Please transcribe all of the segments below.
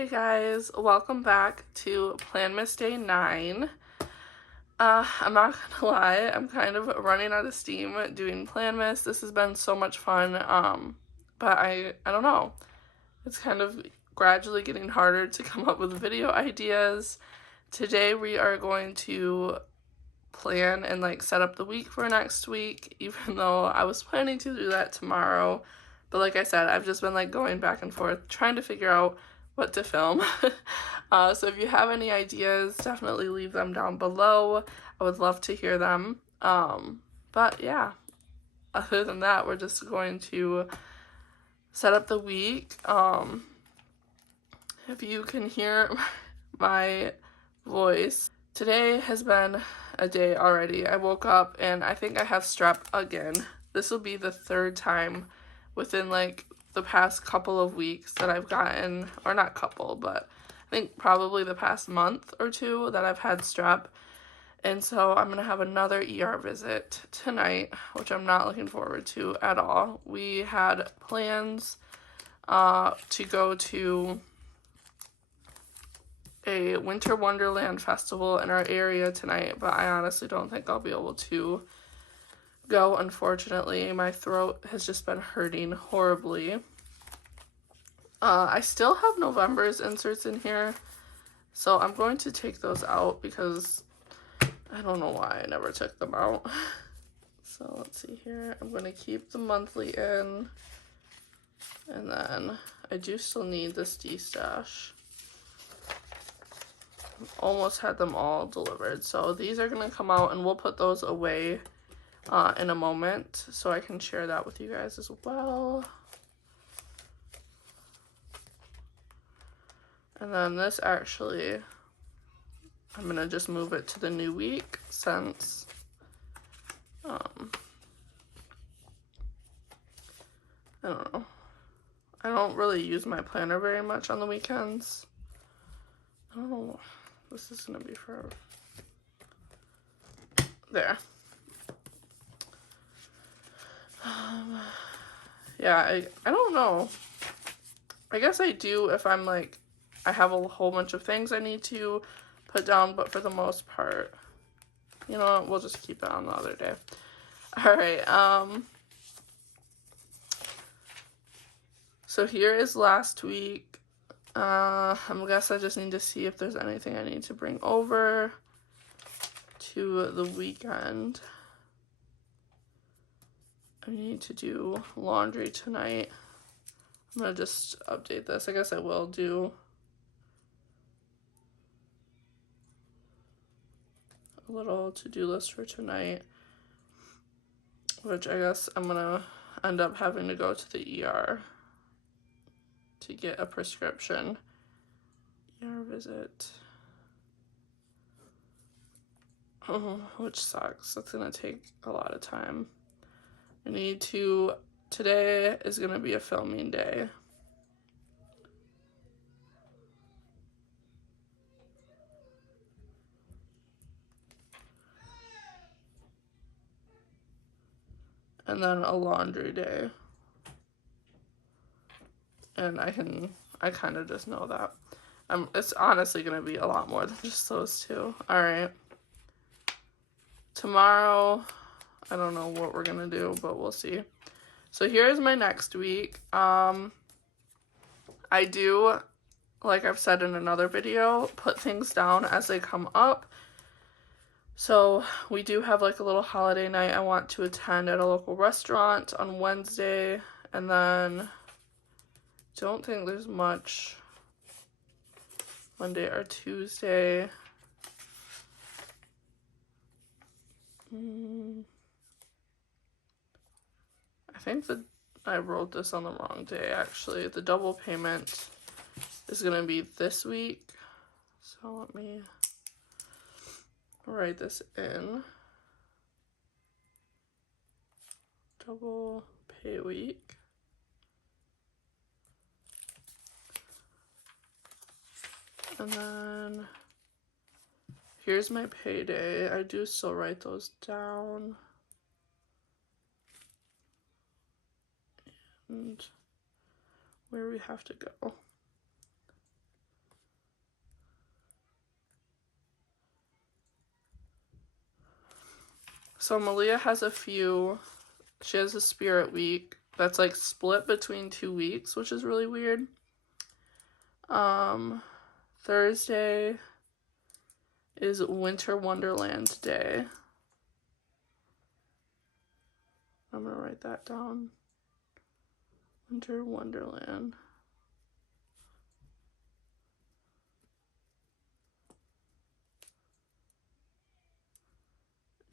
Hey guys, welcome back to Planmas Day 9. I'm not gonna lie, I'm kind of running out of steam doing Planmas. This has been so much fun, but I don't know. It's kind of gradually getting harder to come up with video ideas. Today we are going to plan and set up the week for next week, even though I was planning to do that tomorrow. But like I said, I've just been going back and forth trying to figure out what to film. So if you have any ideas, definitely leave them down below. I would love to hear them. But yeah, other than that, we're just going to set up the week. If you can hear my voice, today has been a day already. I woke up and I think I have strep again. This will be the third time within the past couple of weeks that I've gotten, or not couple, but I think probably the past month or two that I've had strep. And so I'm going to have another ER visit tonight, which I'm not looking forward to at all. We had plans to go to a Winter Wonderland festival in our area tonight, but I honestly don't think I'll be able to go, unfortunately. My throat has just been hurting horribly. I still have November's inserts in here, so I'm going to take those out because I don't know why I never took them out. So let's see here. I'm going to keep the monthly in, and then I do still need this D-stash. Almost had them all delivered, so these are going to come out, and we'll put those away in a moment so I can share that with you guys as well. And then this actually, I'm going to just move it to the new week since I don't know. I don't really use my planner very much on the weekends. I don't know. This is going to be for there. Yeah, I don't know. I guess I do if I'm I have a whole bunch of things I need to put down, but for the most part, you know what, we'll just keep that on the other day. Alright, so here is last week. I guess I just need to see if there's anything I need to bring over to the weekend. I need to do laundry tonight. I'm gonna just update this. I guess I will do a little to-do list for tonight, which I guess I'm gonna end up having to go to the ER to get a prescription. ER visit. Oh, which sucks. That's gonna take a lot of time. I need to, today is gonna be a filming day. And then a laundry day. And I kind of just know that. It's honestly going to be a lot more than just those two. Alright. Tomorrow, I don't know what we're going to do, but we'll see. So here's my next week. I do, like I've said in another video, put things down as they come up. So we do have a little holiday night I want to attend at a local restaurant on Wednesday, and then don't think there's much Monday or Tuesday. I think that I wrote this on the wrong day, actually. The double payment is going to be this week. So let me write this in. Double pay week. And then here's my payday. I do still write those down. And where we have to go. So Mariyea has she has a spirit week that's like split between 2 weeks, which is really weird. Thursday is Winter Wonderland Day. I'm gonna write that down. Winter Wonderland.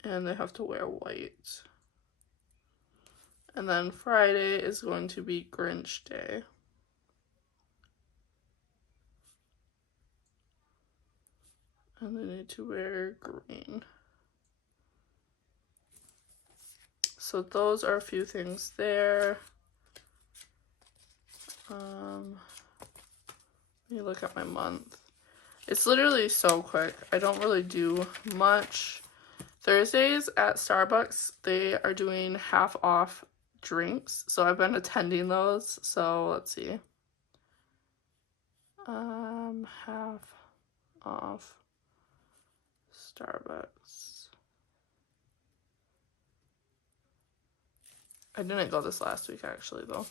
And they have to wear white. And then Friday is going to be Grinch Day. And they need to wear green. So those are a few things there. Let me look at my month. It's literally so quick. I don't really do much. Thursdays at Starbucks, they are doing half off drinks. So I've been attending those. So let's see. Half off Starbucks. I didn't go this last week actually though.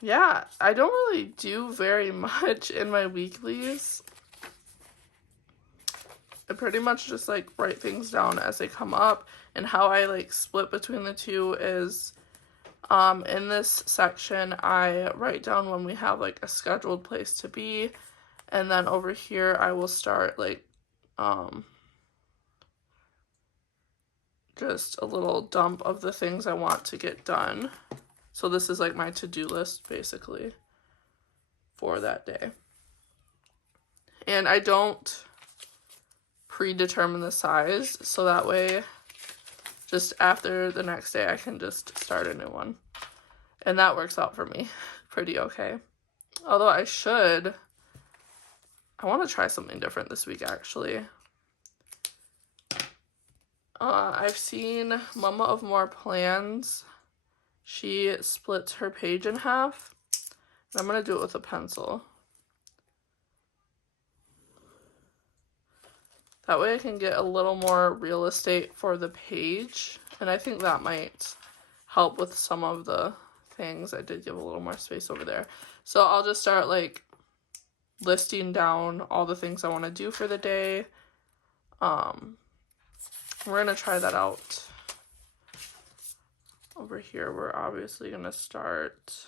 Yeah, I don't really do very much in my weeklies. I pretty much just like write things down as they come up, and how I like split between the two is in this section I write down when we have like a scheduled place to be, and then over here I will start like just a little dump of the things I want to get done. So this is like my to-do list basically for that day. And I don't predetermine the size, so that way just after the next day I can just start a new one. And that works out for me pretty okay. Although I want to try something different this week actually. I've seen Mama of More Plans. She splits her page in half. And I'm going to do it with a pencil. That way I can get a little more real estate for the page. And I think that might help with some of the things. I did give a little more space over there. So I'll just start like listing down all the things I want to do for the day. We're going to try that out. Over here, we're obviously going to start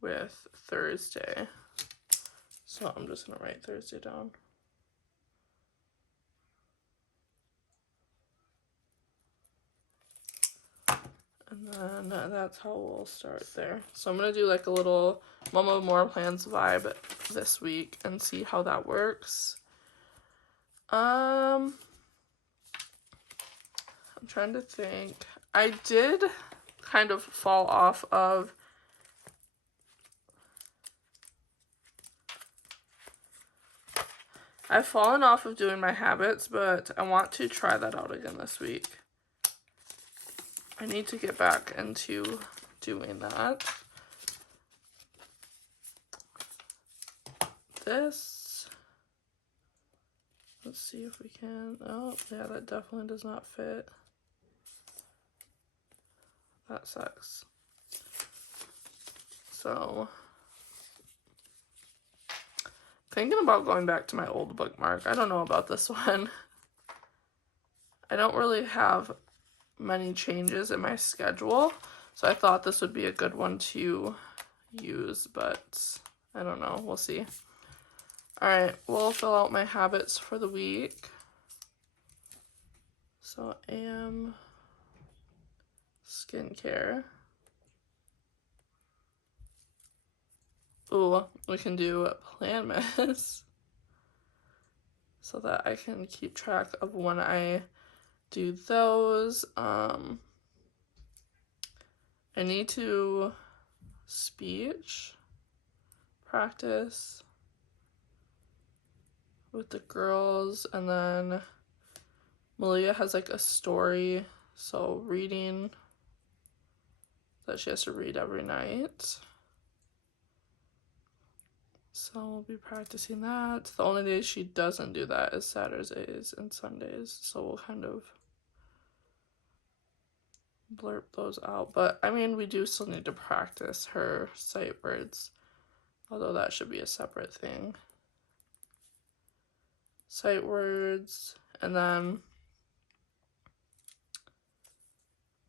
with Thursday. So I'm just going to write Thursday down. And then that's how we'll start there. So I'm going to do like a little Mama More Plans vibe this week and see how that works. I'm trying to think. I did kind of fall off of I've fallen off of doing my habits, but I want to try that out again this week. I need to get back into doing that. This, let's see if we can, oh yeah, that definitely does not fit. That sucks. So, thinking about going back to my old bookmark. I don't know about this one. I don't really have many changes in my schedule, so I thought this would be a good one to use, but I don't know. We'll see. Alright, we'll fill out my habits for the week. So, skincare. Ooh, we can do Planmas so that I can keep track of when I do those. I need to speech practice with the girls, and then Mariyea has like a story, so reading that she has to read every night. So we'll be practicing that. The only days she doesn't do that is Saturdays and Sundays. So we'll kind of blurb those out. But I mean, we do still need to practice her sight words, although that should be a separate thing. Sight words, and then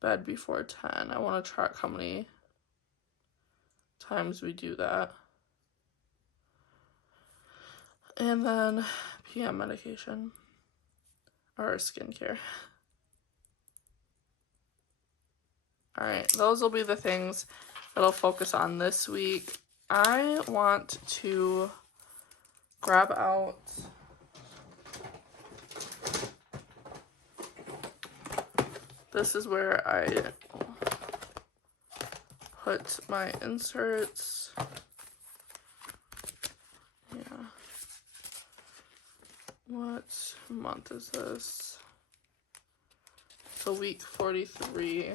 bed before 10. I want to track how many times we do that. And then PM medication or skincare. Alright, those will be the things that I'll focus on this week. I want to grab out this is where I put my inserts. Yeah. What month is this? So week 43.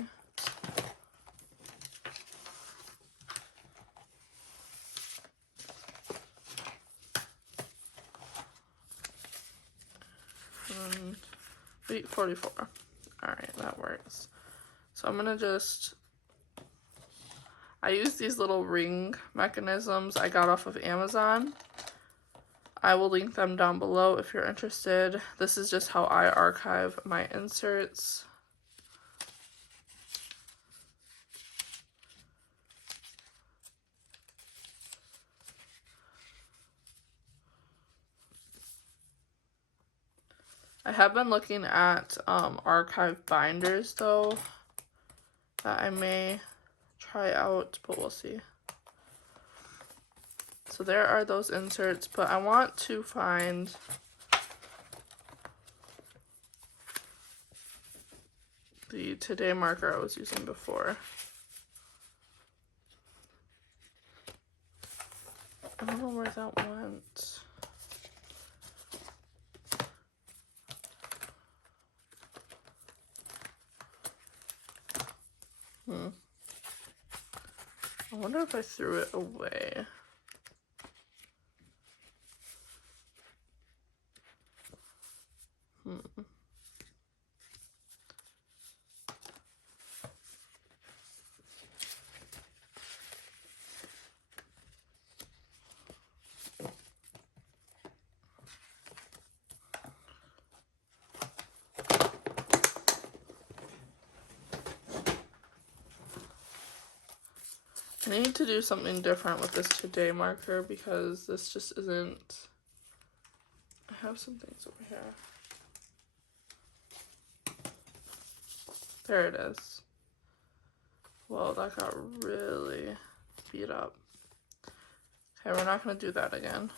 And week 44. Alright, that works. So I'm gonna just, I use these little ring mechanisms I got off of Amazon. I will link them down below if you're interested. This is just how I archive my inserts. I have been looking at archive binders though that I may try out, but we'll see. So there are those inserts, but I want to find the Today marker I was using before. I don't know where that went. I wonder if I threw it away. I need to do something different with this Today marker because this just isn't. I have some things over here. There it is. Well, that got really beat up. Okay, we're not going to do that again.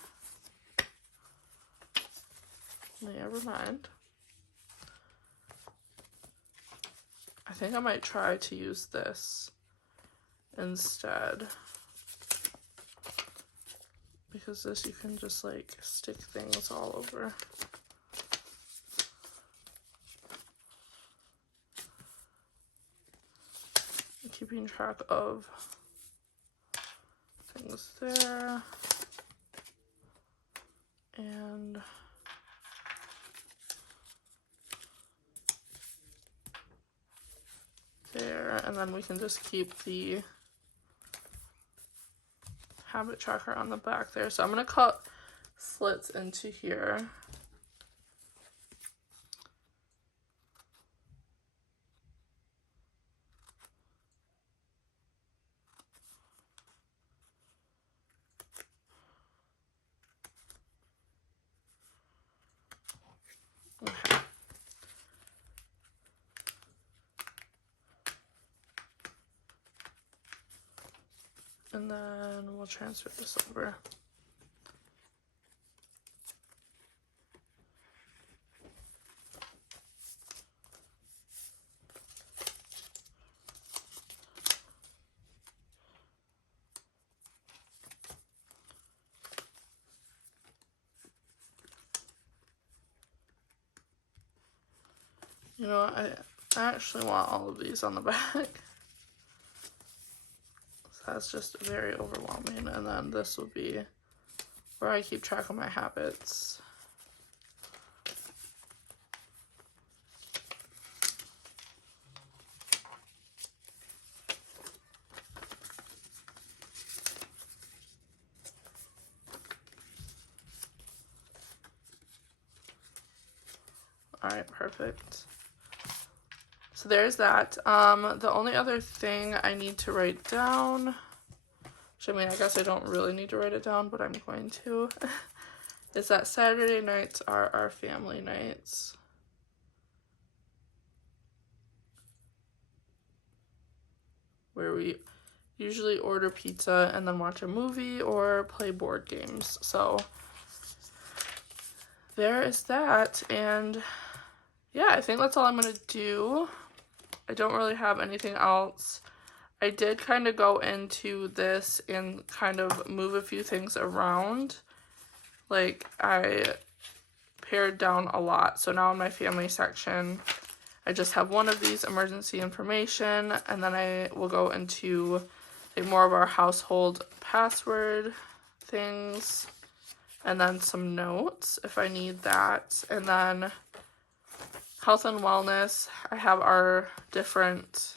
Never mind. I think I might try to use this instead, because this you can just like stick things all over. Keeping track of things there and there, and then we can just keep the habit tracker on the back there. So I'm going to cut slits into here. Okay. And then we'll transfer this over. You know, I actually want all of these on the back. So that's just very overwhelming. And then this will be where I keep track of my habits. All right, perfect. So there's that. The only other thing I need to write down, which I mean, I guess I don't really need to write it down, but I'm going to, is that Saturday nights are our family nights. Where we usually order pizza and then watch a movie or play board games. So there is that. And yeah, I think that's all I'm going to do. I don't really have anything else. I did kind of go into this and kind of move a few things around. Like, I pared down a lot. So now in my family section, I just have one of these emergency information, and then I will go into like more of our household password things, and then some notes if I need that. And then health and wellness, I have our different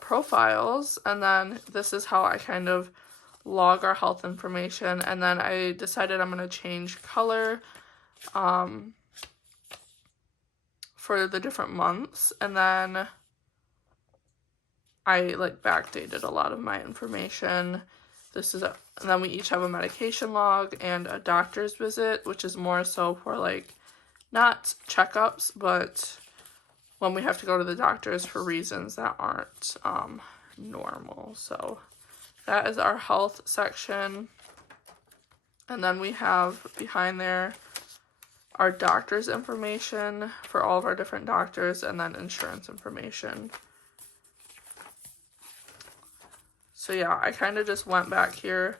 profiles, and then this is how I kind of log our health information. And then I decided I'm going to change color for the different months, and then I like backdated a lot of my information. This is and then we each have a medication log and a doctor's visit, which is more so for like not checkups, but when we have to go to the doctors for reasons that aren't normal. So that is our health section. And then we have behind there our doctor's information for all of our different doctors, and then insurance information. So yeah, I kind of just went back here.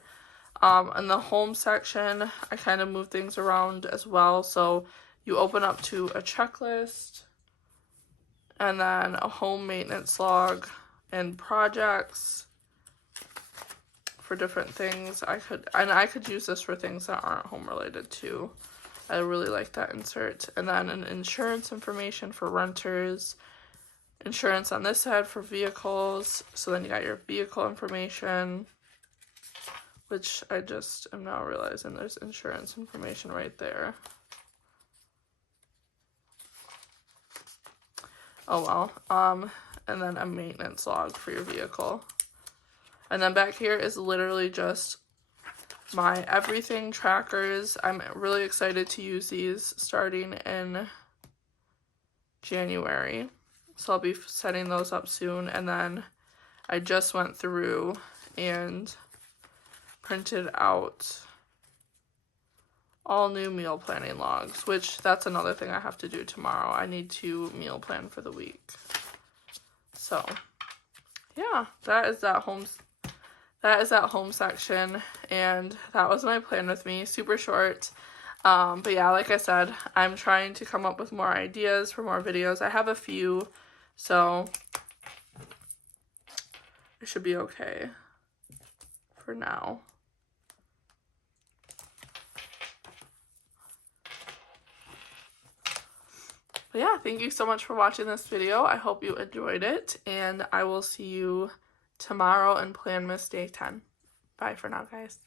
In the home section, I kind of moved things around as well. So you open up to a checklist, and then a home maintenance log and projects for different things. I could use this for things that aren't home related too. I really like that insert. And then an insurance information for renters, insurance on this side for vehicles. So then you got your vehicle information, which I just am now realizing there's insurance information right there. Oh well. And then a maintenance log for your vehicle. And then back here is literally just my everything trackers. I'm really excited to use these starting in January. So I'll be setting those up soon. And then I just went through and printed out all new meal planning logs, which that's another thing I have to do tomorrow. I need to meal plan for the week. So yeah, that is that home section, and that was my plan with me. Super short. But yeah, like I said, I'm trying to come up with more ideas for more videos. I have a few, so it should be okay for now. But yeah, thank you so much for watching this video. I hope you enjoyed it, and I will see you tomorrow in Planmas Day 10. Bye for now, guys.